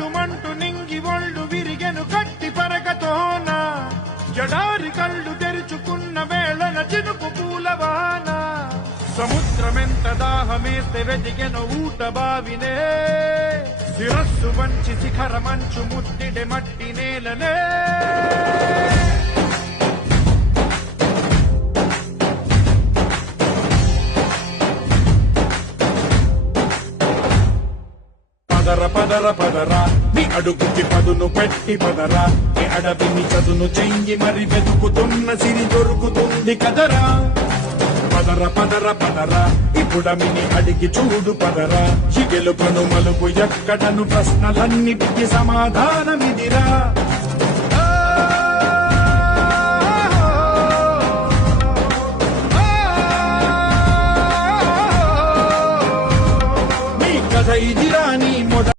జల్లు మంటు నింగి ఒళ్ళు విరిగెను గట్టి పరగతోన జడారి కళ్ళు తెరుచుకున్న వేళన చినుకు పూలవాన సముద్రమెంత దాహమేస్తే వెదిగెను ఊట బావినే శిరస్సు వంచి శిఖర మంచు ముద్దిడె మట్టి నేలనే పదర పదర పదరా నీ అడుగుకి పదును పెట్టి పదరా నీ అడవిని చదును చెయ్యి మరి వెతుకుతున్న సిరి దొరుకుతుంది కదరా పదర పదర పదరా ఇప్పుడమిని అడిగి చూడు పదరా చిగెలుపను మలుపు ఎక్కడను ప్రశ్నలన్నిటికీ సమాధానమిదిరా నీ కథ ఇదిరా నీ మొద